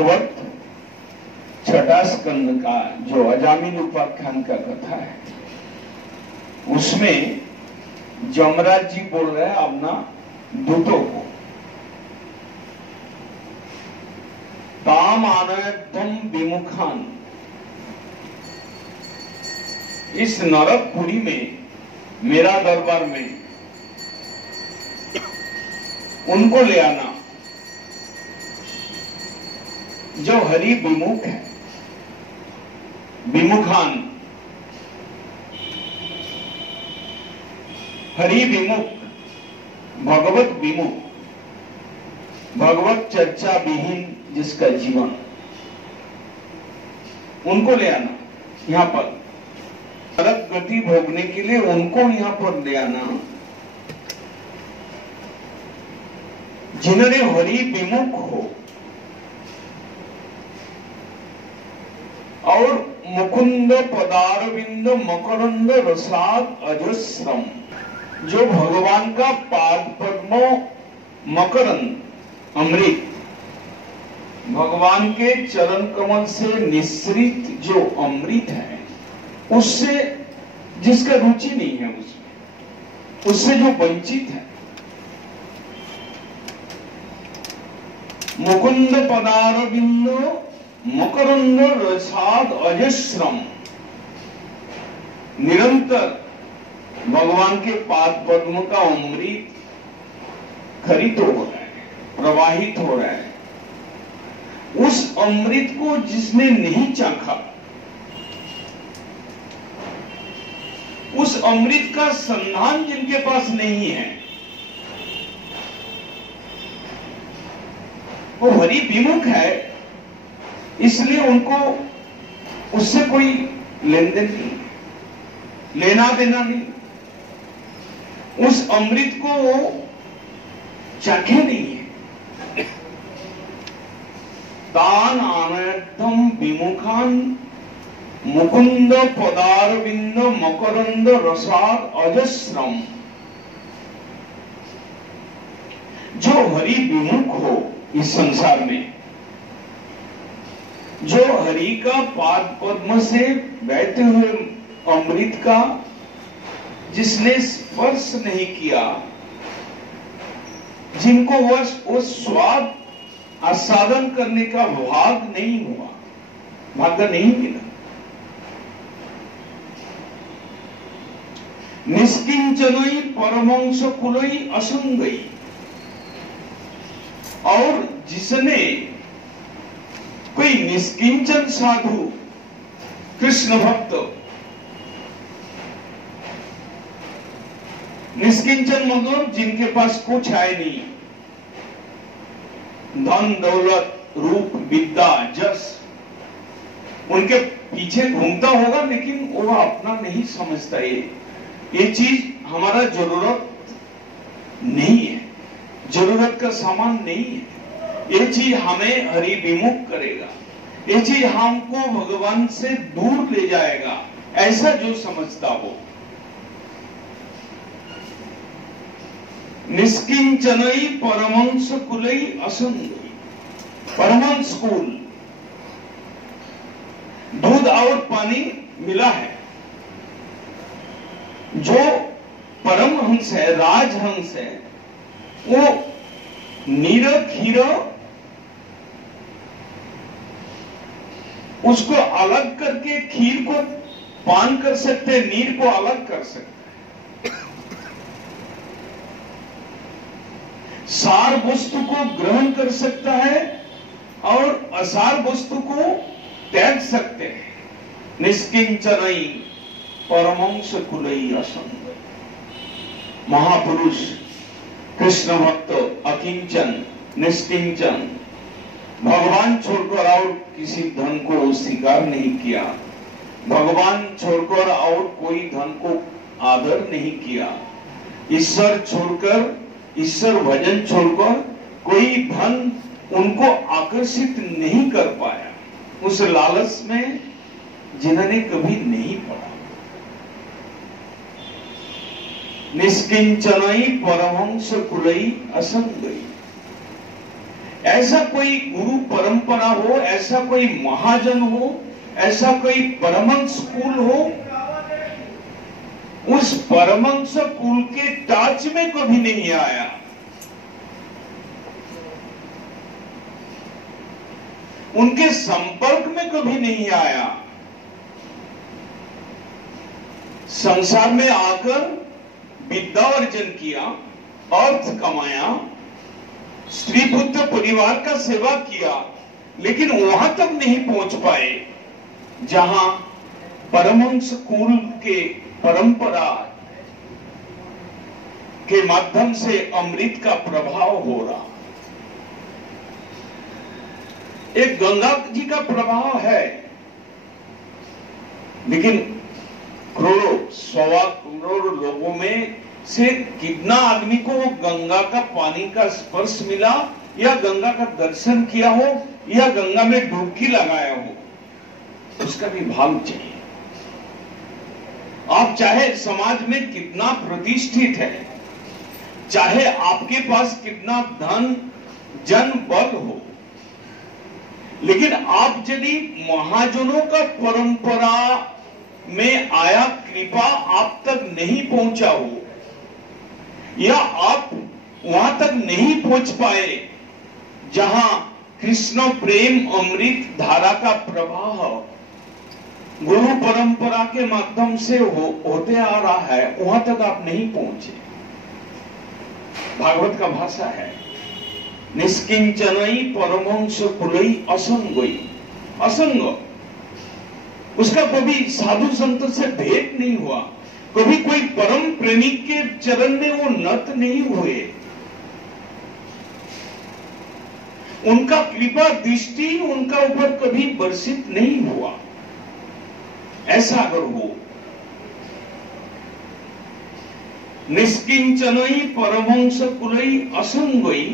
भागवत छठा स्कंद का जो अजामिल उपाख्यान का कथा है, उसमें जमराज जी बोल रहे हैं अपना दूतों को, ताम आनयत्वम विमुखान, इस नरकपुरी में मेरा दरबार में उनको ले आना जो हरि विमुख है। विमुखान, हरि विमुख, भगवत विमुख, भगवत चर्चा विहीन जिसका जीवन, उनको ले आना यहां पर, अलग गति भोगने के लिए उनको यहां पर ले आना जिन्होंने हरि विमुख हो और मुकुंद पदारविंद मकरंद रसाद अजस्रम, जो भगवान का पाद पद्मो मकरंद अमृत, भगवान के चरण कमल से निस्सृत जो अमृत है, उससे जिसका रुचि नहीं है, उससे जो वंचित है, मुकुंद पदारविंद मकरंद रसाद अजस्रम, निरंतर भगवान के पाद पद्म का अमृत खरित हो रहा है, प्रवाहित हो रहा है। उस अमृत को जिसने नहीं चाखा, उस अमृत का संधान जिनके पास नहीं है, वो हरि विमुख है, इसलिए उनको उससे कोई लेन देन नहीं, लेना देना नहीं, उस अमृत को वो चाखे नहीं है। तान आनयत्वम विमुखान मुकुंद पदारविंद मकरंद रसाद अजस्रम, जो हरि विमुख हो इस संसार में, जो हरि का पाद पद्म से बहते हुए अमृत का जिसने स्पर्श नहीं किया, जिनको वो स्वाद आस्वादन करने का भाग नहीं हुआ, भाग्य नहीं मिला, निष्किंचनई परमंश कुलई असंगई, और जिसने कोई निष्किंचन साधु कृष्ण भक्त, निष्किंचन मतलब जिनके पास कुछ है नहीं, धन दौलत रूप विद्या जस, उनके पीछे घूमता होगा लेकिन वो अपना नहीं समझता, ये चीज हमारा जरूरत नहीं है, जरूरत का सामान नहीं है, ये चीज हमें हरि विमुख करेगा, ये चीज हमको भगवान से दूर ले जाएगा, ऐसा जो समझता हो। निष्किंचनई परमंश कुलई असंगई, परमंश कुल, दूध और पानी मिला है, जो परमहंस है, राजहंस है, वो नीर खीर उसको अलग करके खीर को पान कर सकते हैं, नीर को अलग कर सकते हैं, सार वस्तु को ग्रहण कर सकता है और असार वस्तु को त्याग सकते हैं। निष्किंचनई परमंश कुलई असंग, महापुरुष कृष्ण भक्त अकिंचन निष्किंचन, भगवान छोड़कर और किसी धन को स्वीकार नहीं किया, भगवान छोड़कर और कोई धन को आदर नहीं किया, ईश्वर छोड़कर, ईश्वर भजन छोड़कर कोई धन उनको आकर्षित नहीं कर पाया, उस लालच में जिन्होंने कभी नहीं पड़ा। निष्किंचनई परमहंस कुलई असंगई, ऐसा कोई गुरु परंपरा हो, ऐसा कोई महाजन हो, ऐसा कोई परमहंस कुल हो, उस परमहंस कुल के टच में कभी नहीं आया। उनके संपर्क में कभी नहीं आया। संसार में आकर विद्या अर्जन किया, अर्थ कमाया, स्त्री पुत्र परिवार का सेवा किया, लेकिन वहां तक नहीं पहुंच पाए जहां परमहंस कुल के परंपरा के माध्यम से अमृत का प्रभाव हो रहा। एक गंगा जी का प्रभाव है, लेकिन करोड़ों, 1.25 करोड़ लोगों में से कितना आदमी को वो गंगा का पानी का स्पर्श मिला, या गंगा का दर्शन किया हो, या गंगा में डुबकी लगाया हो, उसका भी भाग चाहिए। आप चाहे समाज में कितना प्रतिष्ठित है, चाहे आपके पास कितना धन जन बल हो, लेकिन आप यदि महाजनों का परंपरा में आया कृपा आप तक नहीं पहुंचा हो, या आप वहां तक नहीं पहुंच पाए जहां कृष्ण प्रेम अमृत धारा का प्रवाह गुरु परंपरा के माध्यम से होते आ रहा है, वहां तक आप नहीं पहुंचे। भागवत का भाषा है, निष्किंचनई परमहंस कुलई असंगई। असंग, उसका कभी साधु संत से भेंट नहीं हुआ, कभी कोई परम प्रेमी के चरण में वो नत नहीं हुए, उनका कृपा दृष्टि उनका ऊपर कभी बरसित नहीं हुआ। ऐसा अगर हो, निष्किंचनई परमहंस कुलई असंगई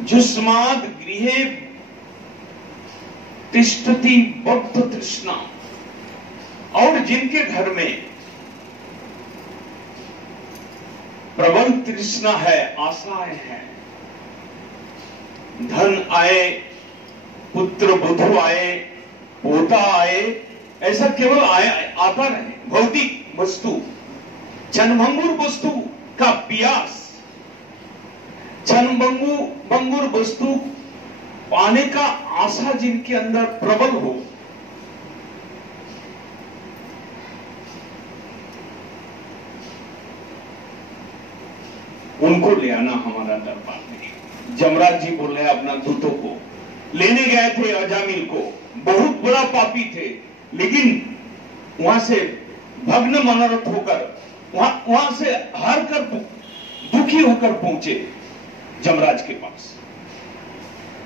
जुष्माद गृहे तिष्ठति बद्ध तृष्णा, और जिनके घर में प्रबल तृष्णा है, आशाएं हैं, धन आए, पुत्र बुधु आए, पोता आए, ऐसा केवल आता रहे, भौतिक वस्तु, क्षणभंगुर वस्तु का प्यास, क्षणभंगुर वस्तु पाने का आशा जिनके अंदर प्रबल हो, उनको ले आना हमारा दरबार में। जमराज जी बोल रहे अपना दूतों को लेने गए थे अजामिल को, बहुत बड़ा पापी थे, लेकिन वहां से भग्न मनोरथ होकर, वहां से हार कर दुखी होकर पहुंचे जमराज के पास।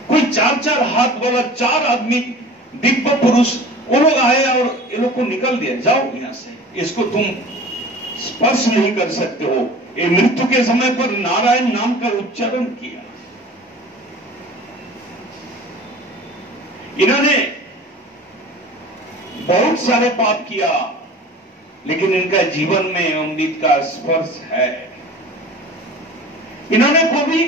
कोई 4-4 हाथ वाला 4 आदमी दिव्य पुरुष, वो लोग आए और ये लोग को निकल दिया, जाओ यहां से, इसको तुम स्पर्श नहीं कर सकते हो। ये मृत्यु के समय पर नारायण नाम का उच्चारण किया। इन्होंने बहुत सारे पाप किया, लेकिन इनका जीवन में अमृत का स्पर्श है। इन्होंने कभी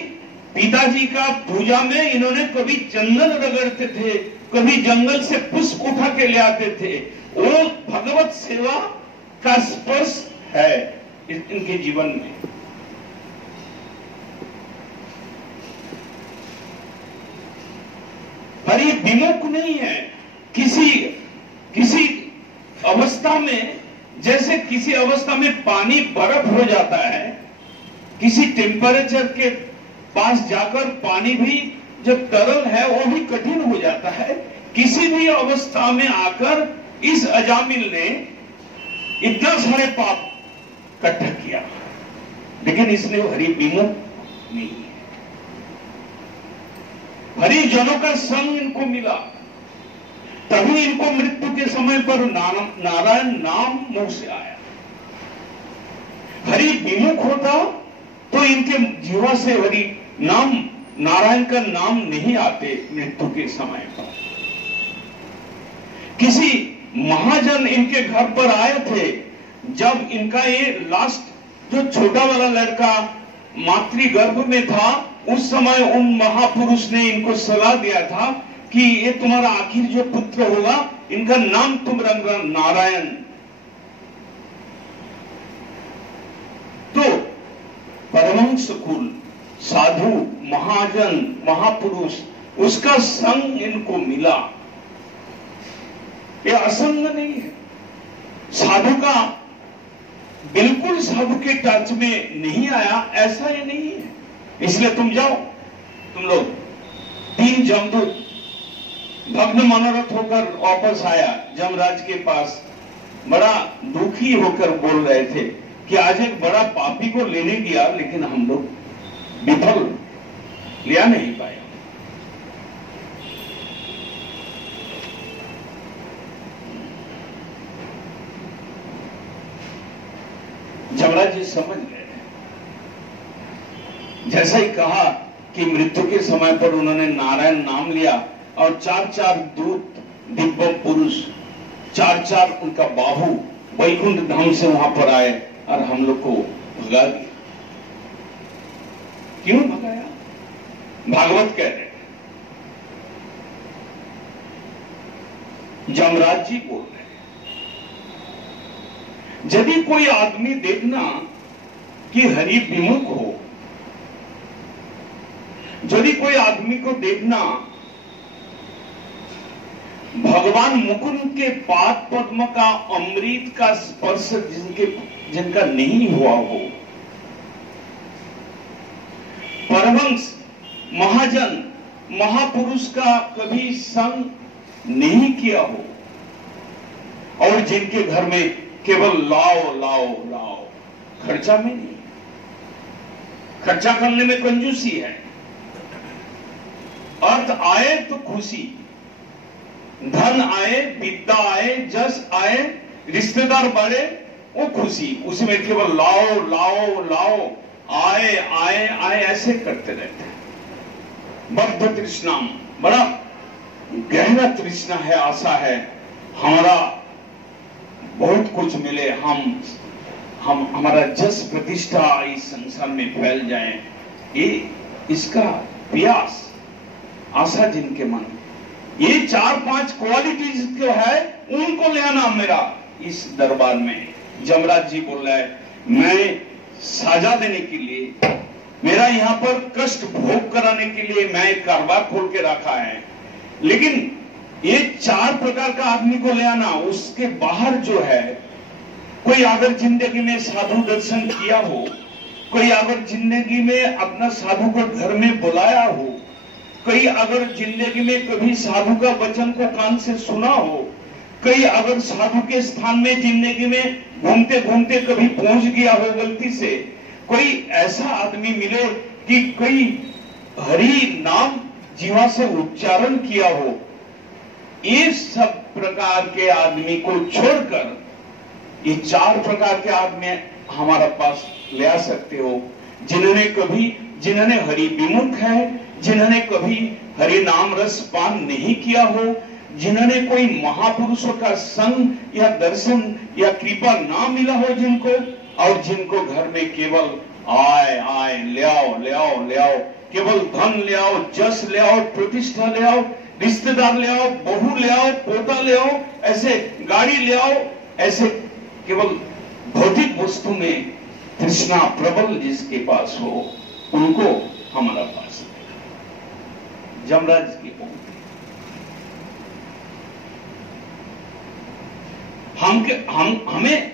पिताजी का पूजा में इन्होंने कभी चंदन रगड़ते थे, कभी जंगल से पुष्प उठा के ले आते थे। वो भगवत सेवा का स्पर्श है इनके जीवन में। पर ये विमुख नहीं है। किसी अवस्था में, जैसे किसी अवस्था में पानी बर्फ हो जाता है, किसी टेम्परेचर के पास जाकर पानी भी जब तरल है वो भी कठिन हो जाता है। किसी भी अवस्था में आकर इस अजामिल ने इतना सारे पाप इकट्ठा किया, लेकिन इसने हरि विमुख नहीं है। हरिजनों का संग इनको मिला, तभी इनको मृत्यु के समय पर नारायण नाम मुंह से आया। हरि विमुख होता तो इनके जीवा से हरि नाम, नारायण का नाम नहीं आते मृत्यु के समय पर। किसी महाजन इनके घर पर आए थे, जब इनका ये लास्ट जो छोटा वाला लड़का मातृगर्भ में था, उस समय उन महापुरुष ने इनको सलाह दिया था कि ये तुम्हारा आखिर जो पुत्र होगा, इनका नाम तुम रखना नारायण। तो परमहंस कुल, साधु, महाजन, महापुरुष, उसका संग इनको मिला। ये असंग नहीं है। साधु का बिल्कुल साधु के टच में नहीं आया, ऐसा ही नहीं है। इसलिए तुम जाओ, तुम लोग 3 जमदूत भग्न मनोरथ होकर वापस आया जमराज के पास, बड़ा दुखी होकर बोल रहे थे कि आज एक बड़ा पापी को लेने गया, लेकिन हम लोग विफल, लिया नहीं पाए। जमराज जी समझ गए, जैसा ही कहा कि मृत्यु के समय पर उन्होंने नारायण नाम लिया और 4 दूत, दिव्य पुरुष, 4 उनका बाहु वैकुंठ धाम से वहां पर आए और हम लोग को भगा दिया। क्यों भगाया? भागवत कह रहे, जमराज जी बोल रहे, यदि कोई आदमी देखना कि हरि विमुख हो, यदि कोई आदमी को देखना भगवान मुकुंद के पाद पद्म का अमृत का स्पर्श जिनका नहीं हुआ हो, परमहंस, महाजन, महापुरुष का कभी संग नहीं किया हो, और जिनके घर में केवल लाओ लाओ लाओ, खर्चा में नहीं, खर्चा करने में कंजूसी है, अर्थ आए तो खुशी, धन आए, विद्या आए, जस आए, रिश्तेदार बढ़े, वो खुशी, उसमें केवल लाओ लाओ लाओ, आए आए आए, ऐसे करते रहते हैं। बद्ध तृष्णा, बड़ा गहरा तृष्णा है, आशा है हमारा बहुत कुछ मिले, हम हमारा जस प्रतिष्ठा इस संसार में फैल जाए, ये इसका प्यास, आशा जिनके मन, ये 4-5 क्वालिटीज जो है उनको ले आना मेरा इस दरबार में। जमराज जी बोल रहा है, मैं साजा देने के लिए, मेरा यहाँ पर कष्ट भोग कराने के लिए मैं एक कारोबार खोल के रखा है, लेकिन ये 4 प्रकार का आदमी को ले आना, उसके बाहर जो है, कोई अगर जिंदगी में साधु दर्शन किया हो, कोई अगर जिंदगी में अपना साधु को घर में बुलाया हो, कोई अगर जिंदगी में कभी साधु का वचन को कान से सुना हो, कोई अगर साधु के स्थान में जिंदगी में घूमते घूमते कभी पहुंच गया हो गलती से, कोई ऐसा आदमी मिले कि कोई हरि नाम जीवा से उच्चारण किया हो, ये सब प्रकार के आदमी को छोड़कर ये 4 प्रकार के आदमी हमारे पास ले आ सकते हो, जिन्होंने हरि विमुख है, जिन्होंने कभी हरि नाम रस पान नहीं किया हो, जिन्होंने कोई महापुरुषों का संग या दर्शन या कृपा ना मिला हो जिनको, और जिनको घर में केवल आए आए, ले आओ ले आओ ले आओ, केवल धन ले आओ, जस ले आओ, प्रतिष्ठा ले आओ, रिश्तेदार ले आओ, बहू ले आओ, पोता ले आओ, ऐसे गाड़ी ले आओ, ऐसे केवल भौतिक वस्तु में तृष्णा प्रबल जिसके पास हो, उनको हमारा पास जमराज की पंक्ति। हमें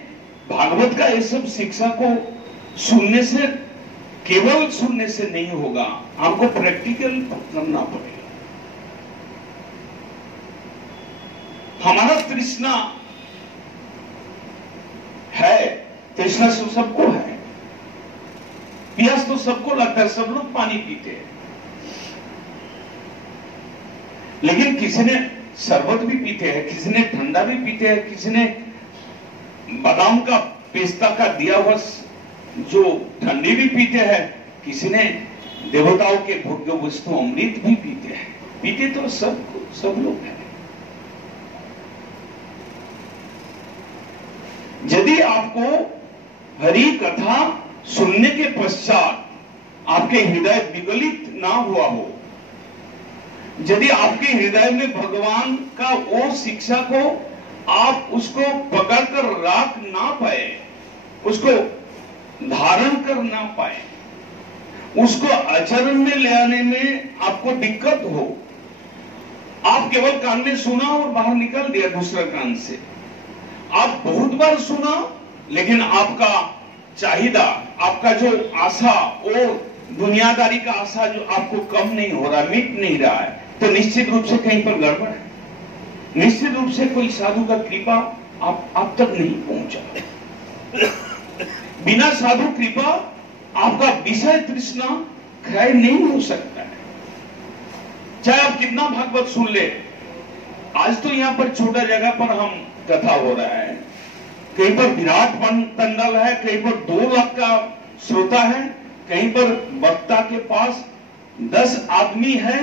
भागवत का ये सब शिक्षा को सुनने से, केवल सुनने से नहीं होगा, हमको प्रैक्टिकल करना पड़ेगा। हमारा तृष्णा है, तृष्णा तो सबको है, प्यास तो सबको लगता है, सब लोग पानी पीते हैं, लेकिन किसी ने शरबत भी पीते हैं, किसी ने ठंडा भी पीते हैं, किसी ने बादाम का, पिस्ता का दिया हुआ जो ठंडी भी पीते हैं, किसी ने देवताओं के भोग्य वस्तु अमृत भी पीते हैं। पीते तो सब लोग हैं। यदि आपको हरि कथा सुनने के पश्चात आपके हृदय विगलित ना हुआ हो, यदि आपके हृदय में भगवान का वो शिक्षा को आप उसको पकड़कर रख ना पाए, उसको धारण कर ना पाए, उसको आचरण में ले आने में आपको दिक्कत हो, आप केवल कान में सुना और बाहर निकाल दिया दूसरा कान से, आप बहुत बार सुना लेकिन आपका चाहिदा, आपका जो आशा, वो दुनियादारी का आशा जो आपको कम नहीं हो रहा, मिट नहीं रहा है, तो निश्चित रूप से कहीं पर गड़बड़ है। निश्चित रूप से कोई साधु का कृपा आप तक नहीं पहुंचा। बिना साधु कृपा आपका विषय तृष्णा क्षय नहीं हो सकता है, चाहे आप कितना भागवत सुन ले। आज तो यहां पर छोटा जगह पर हम कथा हो रहा है, कहीं पर विराट पंडाल है, कहीं पर 2 लाख का श्रोता है, कहीं पर वक्ता के पास 10 आदमी है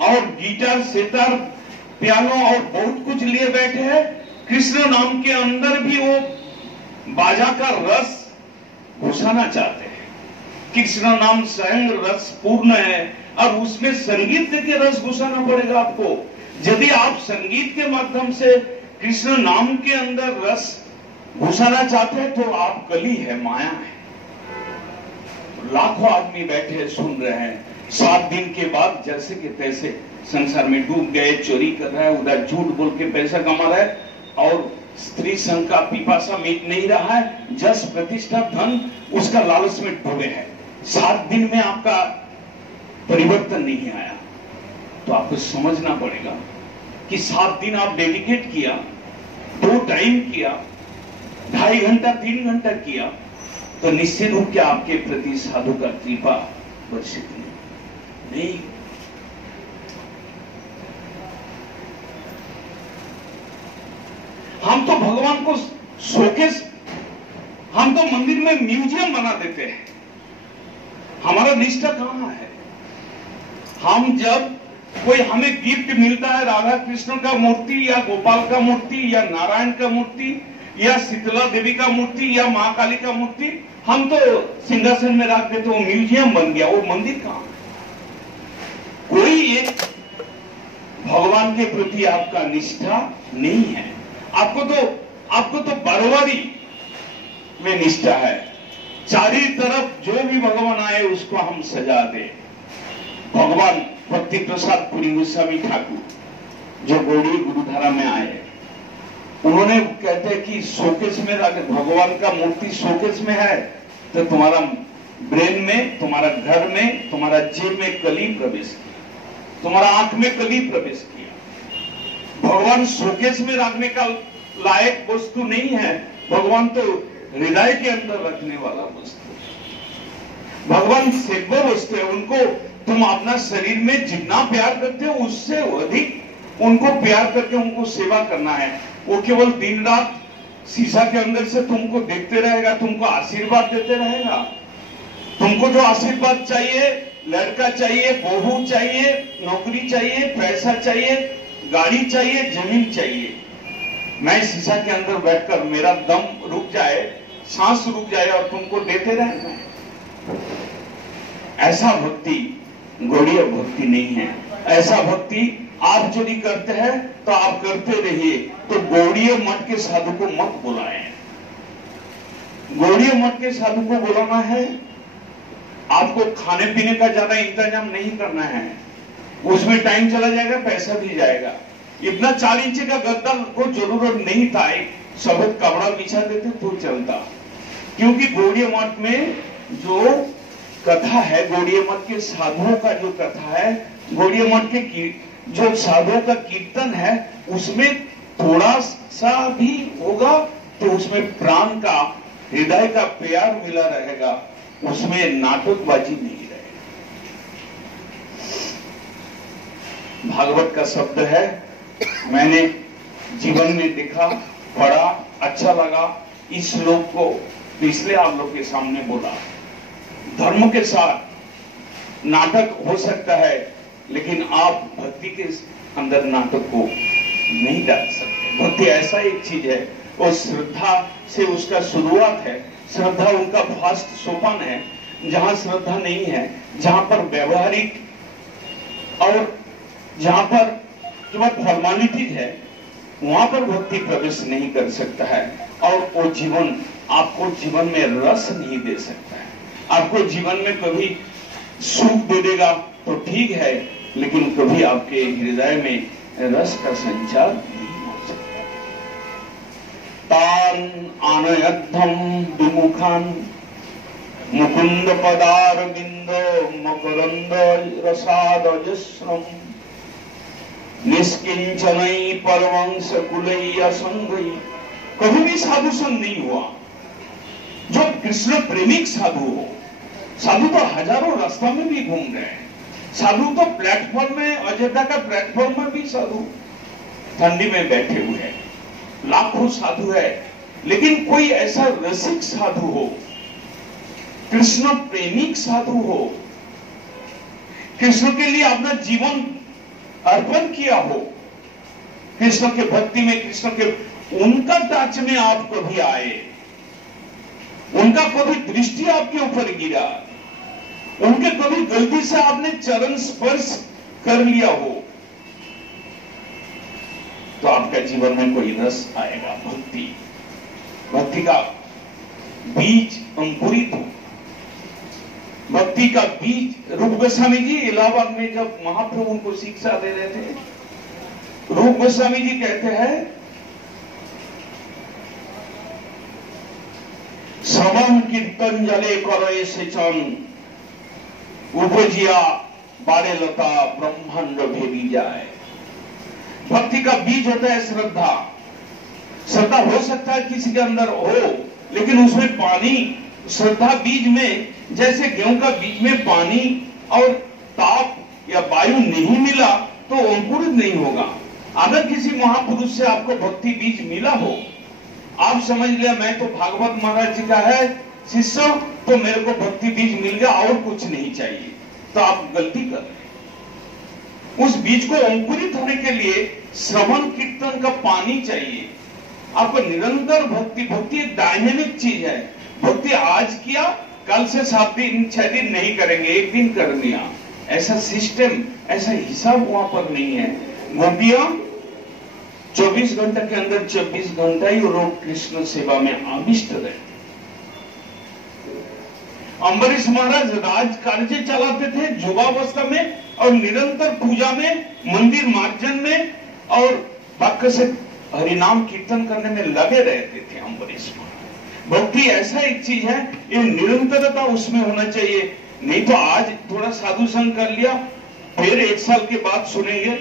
और गिटार, सितार, पियानो और बहुत कुछ लिए बैठे हैं। कृष्ण नाम के अंदर भी वो बाजा का रस घुसाना चाहते हैं। कृष्ण नाम स्वयं रस पूर्ण है और उसमें संगीत के रस घुसाना पड़ेगा आपको। यदि आप संगीत के माध्यम से कृष्ण नाम के अंदर रस घुसाना चाहते हैं तो आप कली है, माया है। लाखों आदमी बैठे सुन रहे हैं, 7 दिन के बाद जैसे कि तैसे संसार में डूब गए, चोरी कर रहा है, उधर झूठ बोल के पैसा कमा रहा है और स्त्री संग का पिपासा मिट नहीं रहा है, जस प्रतिष्ठा धन उसका लालच में डूबे हैं। 7 दिन में आपका परिवर्तन नहीं आया तो आपको समझना पड़ेगा कि 7 दिन आप डेडिकेट किया, 2 टाइम किया, 2.5 घंटा 3 घंटा किया, तो निश्चित रूप से आपके प्रति साधु का कृपा वर्षित नहीं। हम तो भगवान को शोकेस, हम तो मंदिर में म्यूजियम बना देते हैं। हमारा निष्ठा कहां है? हम जब कोई हमें गिफ्ट मिलता है, राधा कृष्ण का मूर्ति या गोपाल का मूर्ति या नारायण का मूर्ति या शीतला देवी का मूर्ति या मां काली का मूर्ति, हम तो सिंहासन में रख देते, वो म्यूजियम बन गया। वो मंदिर कहां? कोई एक भगवान के प्रति आपका निष्ठा नहीं है। आपको तो बरवारी में निष्ठा है, चारी तरफ जो भी भगवान आए उसको हम सजा दे। भगवान भक्ति प्रसाद पुरी गोस्वामी ठाकुर जो गौड़ी गुरुधारा में आए, उन्होंने कहते हैं कि शोकेस में भगवान का मूर्ति शोकेस में है तो तुम्हारा ब्रेन में, तुम्हारा घर में, तुम्हारा जेब में कली प्रवेश किया, तुम्हारा आंख में कली प्रवेश किया। भगवान शोकेस में रखने का लायक वस्तु नहीं है, भगवान तो हृदय के अंदर रखने वाला वस्तु। भगवान सेवा वस्तु है, उनको तुम अपना शरीर में जितना प्यार करते हो उससे अधिक उनको प्यार करके उनको सेवा करना है। वो केवल दिन रात शीशा के अंदर से तुमको देखते रहेगा, तुमको आशीर्वाद देते रहेगा। तुमको जो आशीर्वाद चाहिए, लड़का चाहिए, बहू चाहिए, नौकरी चाहिए, पैसा चाहिए, गाड़ी चाहिए, जमीन चाहिए, मैं शीशा के अंदर बैठकर मेरा दम रुक जाए, सांस रुक जाए और तुमको देते रहना है। ऐसा भक्ति गौड़ीय भक्ति नहीं है। ऐसा भक्ति आप यदि करते हैं तो आप करते रहिए, तो गौड़ीय मठ के साधु को मत बुलाएं। गौड़ीय मठ के साधु को बुलाना है, आपको खाने पीने का ज्यादा इंतजाम नहीं करना है, उसमें टाइम चला जाएगा, पैसा भी जाएगा। इतना 4 इंच का गद्दा को जरूरत नहीं था, एक सफेद कपड़ा बिछा देते तो चलता। क्योंकि गौड़ीय मठ में जो कथा है, गौड़ीय मठ के साधुओं का जो कथा है, गौड़ीय मठ के जो साधुओं का कीर्तन है, उसमें थोड़ा सा भी होगा तो उसमें प्राण का, हृदय का प्यार मिला रहेगा, उसमें नाटकबाजी नहीं रहेगी। भागवत का शब्द है, मैंने जीवन में देखा, पढ़ा, अच्छा लगा, इस श्लोक को इसलिए आप लोग के सामने बोला। धर्म के साथ नाटक हो सकता है, लेकिन आप भक्ति के अंदर नाटक को नहीं डाल सकते। भक्ति ऐसा एक चीज है, वो श्रद्धा से उसका शुरुआत है, श्रद्धा उनका फास्ट सोपान है। जहां श्रद्धा नहीं है, जहां पर व्यवहारिक और जहां पर केवल फॉर्मेलिटीज है, वहां पर भक्ति प्रवेश नहीं कर सकता है और वो जीवन आपको जीवन में रस नहीं दे सकता है। आपको जीवन में कभी सुख दे देगा तो ठीक है, लेकिन कभी आपके हृदय में रस का संचार नहीं हो सकता। तान आनयद्धम विमुखान मुकुंद पदार बिंद मकरंद रसादयस्रम निष्किंचनई परमंश कुलई असंगई। कभी भी साधु संग नहीं हुआ जो कृष्ण प्रेमिक साधु हो। साधु तो हजारों रास्ता में भी घूम रहे हैं, साधु तो प्लेटफॉर्म में, अयोध्या का प्लेटफॉर्म में भी साधु ठंडी में बैठे हुए हैं, लाखों साधु है, लेकिन कोई ऐसा रसिक साधु हो, कृष्ण प्रेमिक साधु हो, कृष्ण के लिए अपना जीवन अर्पण किया हो, कृष्ण के भक्ति में, कृष्ण के उनका टच में आप कभी आए, उनका कभी दृष्टि आपके ऊपर गिरा, उनके कभी गलती से आपने चरण स्पर्श कर लिया हो, तो आपका जीवन में कोई रस आएगा। भक्ति का बीज अंकुरित हो। भक्ति का बीज, रूप गोस्वामी जी इलाहाबाद में जब महाप्रभु को शिक्षा दे रहे थे, रूप गोस्वामी जी कहते हैं, श्रवण कीर्तन जले करे सेचन उपजिया बारे लता ब्रह्मांड भेदी जाए। भक्ति का बीज होता है श्रद्धा। श्रद्धा हो सकता है किसी के अंदर हो, लेकिन उसमें पानी, श्रद्धा बीज में जैसे गेहूं का बीज में पानी और ताप या वायु नहीं मिला तो अंकुरित नहीं होगा। अगर किसी महापुरुष से आपको भक्ति बीज मिला हो, आप समझ लिया मैं तो भागवत महाराज जी का है शिष्य, तो मेरे को भक्ति बीज मिल गया और कुछ नहीं चाहिए, तो आप गलती कर रहे हैं। उस बीज को अंकुरित होने के लिए श्रवण कीर्तन का पानी चाहिए। आपको निरंतर भक्ति एक डायनेमिक चीज है। भक्ति आज किया, कल से 7 दिन 6 दिन नहीं करेंगे, एक दिन कर लिया, ऐसा सिस्टम, ऐसा हिसाब वहां पर नहीं है। गोपियां 24 घंटे के अंदर 24 घंटा ही लोग कृष्ण सेवा में आविष्ट रहे। अम्बरीश महाराज राज कार्य चलाते थे युवावस्था में और निरंतर पूजा में, मंदिर मार्जन में और वाक्य से हरिनाम कीर्तन करने में लगे रहते थे अम्बरीश महाराज। भक्ति ऐसा एक चीज है, ये निरंतरता उसमें होना चाहिए। नहीं तो आज थोड़ा साधु संग कर लिया, फिर 1 साल के बाद सुनेंगे,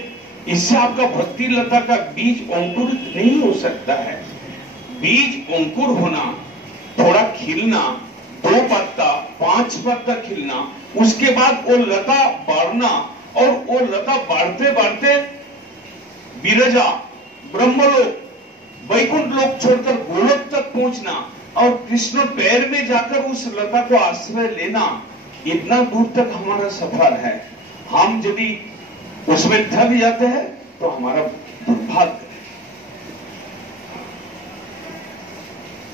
इससे आपका भक्ति लता का बीज अंकुरित नहीं हो सकता है। बीज अंकुर होना, थोड़ा खिलना, 2 पत्ता 5 पत्ता खिलना, उसके बाद वो लता बढ़ना और वो लता बढ़ते बढ़ते विरजा, ब्रह्मलोक, वैकुंठ लोक छोड़कर गोलोक तक पहुंचना और कृष्ण पैर में जाकर उस लता को आश्रय लेना, इतना दूर तक हमारा सफर है। हम यदि उसमें थक जाते हैं तो हमारा दुर्भाग्य है।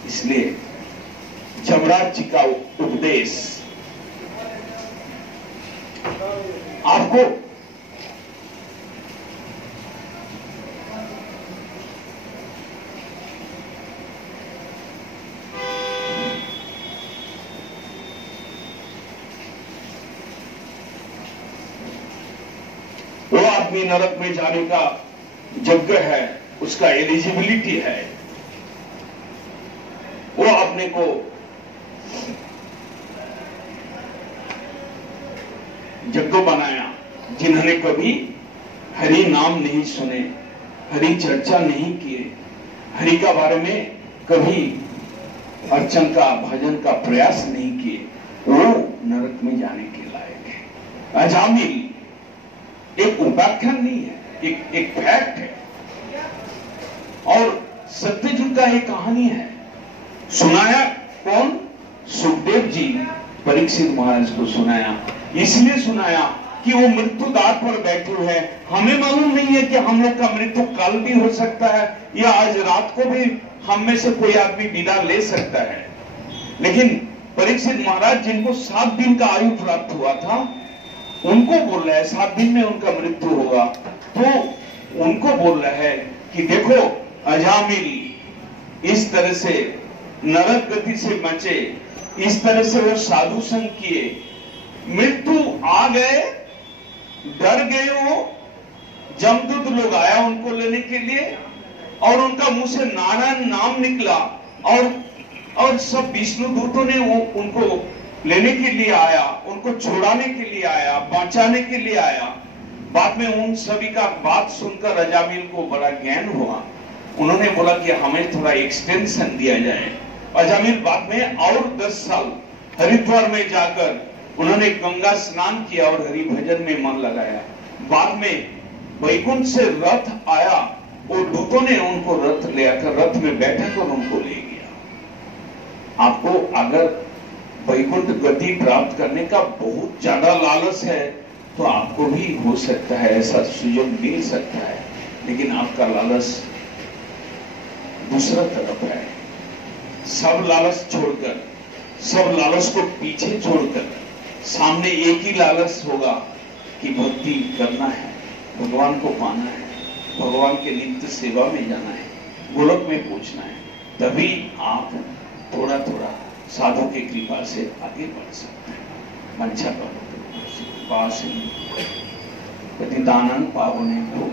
इसलिए जमराज जी का उपदेश आपको वो आदमी नरक में जाने का योग्य है, उसका एलिजिबिलिटी है, वो अपने को जग्गो बनाया जिन्होंने कभी हरि नाम नहीं सुने, हरि चर्चा नहीं किए, हरि का बारे में कभी अर्चन का भजन का प्रयास नहीं किए, वो नरक में जाने के लायक है। अजामिल एक उपाख्यान नहीं है, एक फैक्ट है और सत्यजुग का एक कहानी है। सुनाया कौन? सुखदेव जी परीक्षित महाराज को सुनाया। इसलिए सुनाया कि वो मृत्यु द्वार पर बैठे हुए हैं। हमें मालूम नहीं है कि हम लोग का मृत्यु कल भी हो सकता है या आज रात को भी हम में से कोई आदमी विदा ले सकता है, लेकिन परीक्षित महाराज जिनको 7 दिन का आयु प्राप्त हुआ था, उनको बोल रहा है 7 दिन में उनका मृत्यु होगा। तो उनको बोल रहा है कि देखो अजामिल इस तरह से नरक गति से बचे, इस तरह से वो साधु संग किए, मृत्यु आ गए, डर गए, वो जमदूत लोग आया उनको लेने के लिए और उनका मुंह से नारायण नाम निकला और सब विष्णु दूतों ने वो उनको लेने के लिए आया, उनको छुड़ाने के लिए आया, बचाने के लिए आया। बाद में उन सभी का बात सुनकर अजामिल को बड़ा ज्ञान हुआ। उन्होंने बोला कि हमें थोड़ा एक्सटेंशन दिया जाए। अजामिल बाद में और 10 साल हरिद्वार में जाकर उन्होंने गंगा स्नान किया और हरि भजन में मन लगाया। बाद में वैकुंठ से रथ आया, वो दूतों ने उनको रथ ले आकर रथ में बैठाकर उनको ले गया। आपको अगर वैकुंठ गति प्राप्त करने का बहुत ज्यादा लालच है तो आपको भी हो सकता है, ऐसा सुयोग मिल सकता है, लेकिन आपका लालच दूसरा तरफ है। सब लालच छोड़कर, सब लालच को पीछे छोड़कर सामने एक ही लालच होगा कि भक्ति करना है, भगवान को पाना है, भगवान के नित्य सेवा में जाना है, गोलोक में पहुंचना है। तभी आप थोड़ा थोड़ा साधु की कृपा से आगे बढ़ सकते हैं। मंशा पतितानंद पावने भोग